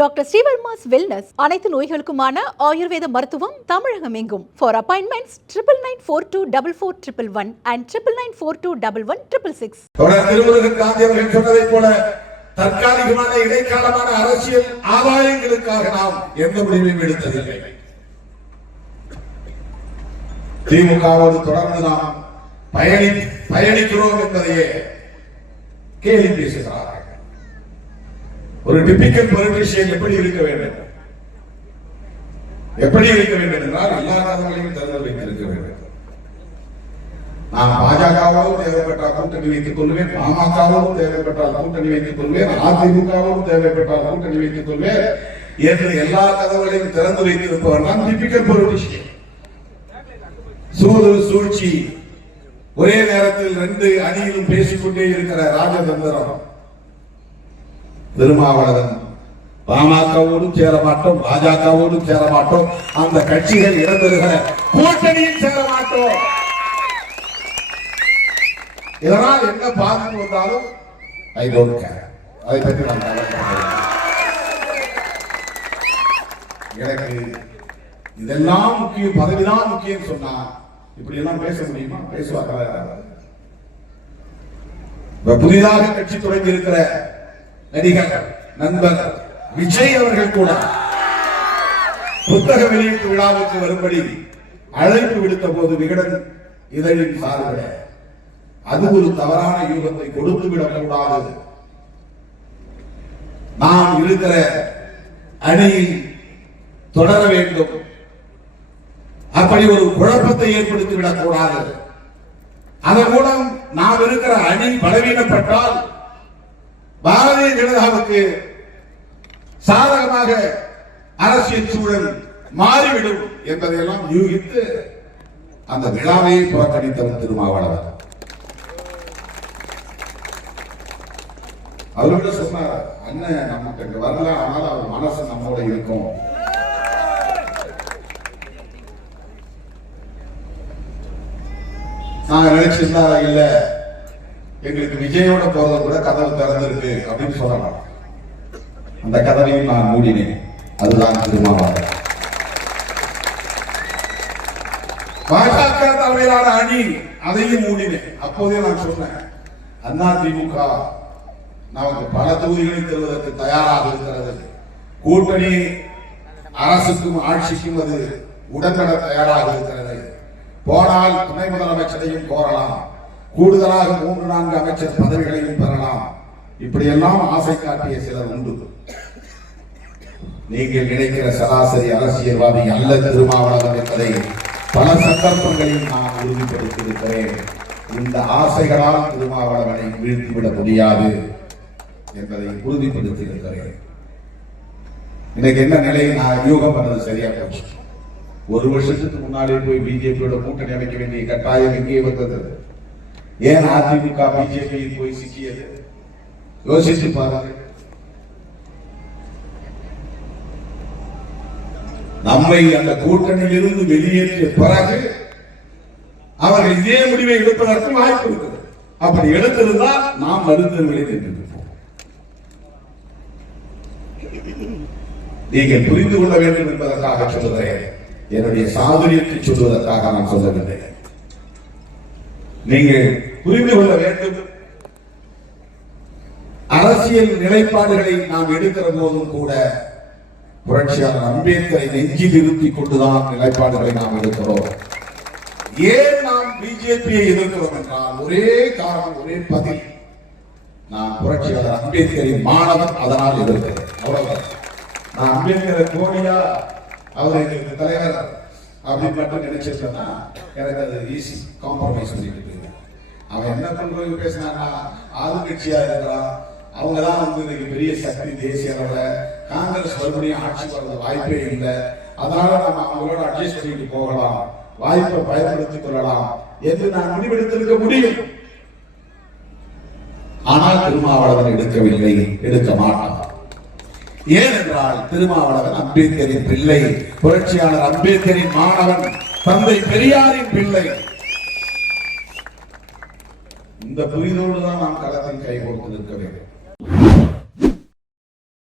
Doctor Srivarma's wellness அனைத்து நோய்களுக்குமான ஆயுர்வேத மருத்துவம் தமிழகம் எங்கும். For appointments 99942441 and 9994211166. Thirumurugan Gandhi அவர்கள் சொன்னதைப் போல தற்காலிகமான இடைக்காலமான அரசியல் ஆதாயங்களுக்காக நாம் எந்த முடிவையும் எடுத்ததில்லை. திமுகவோடு தொடர்ந்து நாம் பயணிக்கிறோம் என்பதையே கேலி பேசுகிறார்கள். ஒரு டிபிக்கல் பொலிட்டிஷியன் எப்படி இருக்க வேண்டும் என்றால் எல்லா கதவுகளையும் திறந்து வைத்திருக்க வேண்டும். நான் பாஜகவோடு தேவைப்பட்டால் கூட்டணி வைத்துக் கொள்வேன், பாமகவோடு தேவைப்பட்டால் கூட்டணி வைத்துக் கொள்வேன், அதிமுகவோடு தேவைப்பட்டால் கூட்டணி வைத்துக் கொள்வேன் என்று எல்லா கதவுகளையும் திறந்து வைத்திருப்பவர் தான் டிபிக்கல் பொலிட்டிஷியன். சூது சூழ்ச்சி ஒரே நேரத்தில் ரெண்டு அணியிலும் பேசிக்கொண்டே இருக்கிற ராஜதந்திரம். திருமாவளவன் பாமகவோடும் சேர மாட்டோம், பாஜகவோடும் சேர மாட்டோம், அந்த கட்சிகள் இடம்பெறுகிற கூட்டணியில் சேர மாட்டோம். இதனால் என்ன பாதிப்பு வந்தாலும் ஐ டோன்ட் கேர், அதை பற்றி நான் எனக்கு இதெல்லாம் முக்கியம், பதவிதான் முக்கியம் சொன்னா இப்படி எல்லாம் பேச முடியுமா? பேசுவாங்க. புதிதாக கட்சி தொடங்கி இருக்கிற நடிகர் நண்பர் விஜய் அவர்கள் கூட புத்தக வெளியீட்டு விழாவுக்கு வரும்படி அழைப்பு விடுத்த போது விகடன் இதழின் சார்பில் அது ஒரு தவறான யூகத்தை கொடுத்து விடக்கூடாது, நாம் இருக்கிற அணியில் தொடர வேண்டும், அப்படி ஒரு குழப்பத்தை ஏற்படுத்தி விடக்கூடாது, அதன் மூலம் நாம் இருக்கிற அணி பலவீனப்பட்டால் பாரதிய ஜனதாவுக்கு சாதகமாக அரசியல் சூழல் மாறிவிடும் என்பதையெல்லாம் யூகித்து அந்த விழாவை புறக்கணித்தவர் திருமாவளவன். அவர்கிட்ட சொன்னார், அண்ணன் நமக்கு வரல, ஆனால் அவர் மனசு நம்மோட இருக்கும். நாங்க நினைச்சிருந்தா இல்ல, எங்களுக்கு விஜயோட போறது கூட கதவு திறந்திருக்கு அப்படின்னு சொல்லலாம். அந்த கதவையும் நான் மூடினேன். அதுதான் திருமாவளவன். பாஜக தலைமையிலான அணி, அதையும் மூடினேன். அப்போதே நான் சொன்னேன், அதிமுக நமக்கு பல தொகுதிகளை தருவதற்கு தயாராக இருக்கிறது, கூட்டணி அரசுக்கும் ஆட்சிக்கும் அது உடன்பட தயாராக இருக்கிறது, போனால் துணை முதலமைச்சரையும் கோரலாம், கூடுதலாக 3-4 அமைச்சர் பதவிகளையும் பெறலாம், இப்படியெல்லாம் ஆசை காட்டிய சிலர் உண்டு. நீங்கள் நினைக்கிற சராசரி அரசியல்வாதி அல்ல திருமாவளவன் என்பதை பல சந்தர்ப்பங்களில் நான் உறுதிப்படுத்தியிருக்கிறேன். இந்த ஆசைகளால் திருமாவளவனை வீழ்த்திவிட முடியாது என்பதை உறுதிப்படுத்தியிருக்கிறேன். இன்னைக்கு என்ன நிலை, நான் யூகம் பண்ணது சரியா போச்சு. 1 வருஷத்துக்கு முன்னாலே போய் பிஜேபியோட கூட்டணி அமைக்க வேண்டிய கட்டாயம் எங்கே வந்தது? ஏன் அதிமுக பிஜேபியில் போய் சிக்கியது? யோசித்து பாருங்க. நம்மை அந்த கூட்டணியில் இருந்து வெளியேற்றிய பிறகு அவர்கள் இதே முடிவை எடுப்பதற்கு வாய்ப்பு இருக்கிறது. அப்படி எடுத்திருந்தால் நாம் மறுத்தவர்களை நின்றிருப்போம். நீங்கள் புரிந்து கொள்ள வேண்டும் என்பதற்காக சொல்லுகிறேன், என்னுடைய சாதுரியத்தை சொல்வதற்காக நான் சொல்லவில்லை. நீங்கள் புரிந்து கொள்ள வேண்டும். அரசியல் நிலைப்பாடுகளை நாம் எடுக்கிற போதும் கூட புரட்சியாளர் அம்பேத்கரை நெஞ்சில் இருத்திக் கொண்டுதான் நிலைப்பாடுகளை நாம் எடுக்கிறோம். ஏன் நாம் பிஜேபியை எதிர்க்கிறோம் என்றால் ஒரே காரணம், ஒரே பதில், நான் புரட்சியாளர் அம்பேத்கரின் மாணவன், அதனால் எதிர்க்கிறேன். அவ்வளவுதான். நான் அம்பேத்கரை கோடியா அவர் எங்களுக்கு தலைவர் அப்படின்னு மட்டும் நினைச்சிருக்கா எனக்கு அது ஈஸி, காம்ப்ரமைஸ் பண்ணிட்டு. அவன் என்ன கொண்டு பேசினான்னா, ஆளுங்கட்சியா இருக்கிறான், அவங்கதான் இன்னைக்கு பெரிய சக்தி தேசிய அளவில், காங்கிரஸ் மறுபடியும் ஆட்சி வர்றது வாய்ப்பே இல்லை, அதனால நம்ம அவங்களோட அட்ஜஸ்ட் பண்ணிட்டு போகலாம், வாய்ப்பை பயன்படுத்திக் கொள்ளலாம் என்று நான் முடிவெடுத்திருக்க முடியும். ஆனால் திருமாவளவன் எடுக்கவில்லை, எடுக்க மாட்டான். ஏனென்றால் திருமாவளவன் அம்பேத்கரின் பிள்ளை, புரட்சியாளர் அம்பேத்கரின் மாணவன், தந்தை பெரியாரின் பிள்ளை. இந்த புரிதோடு தான் நாம் களத்தில் கைகோர்த்து நிற்க வேண்டும்.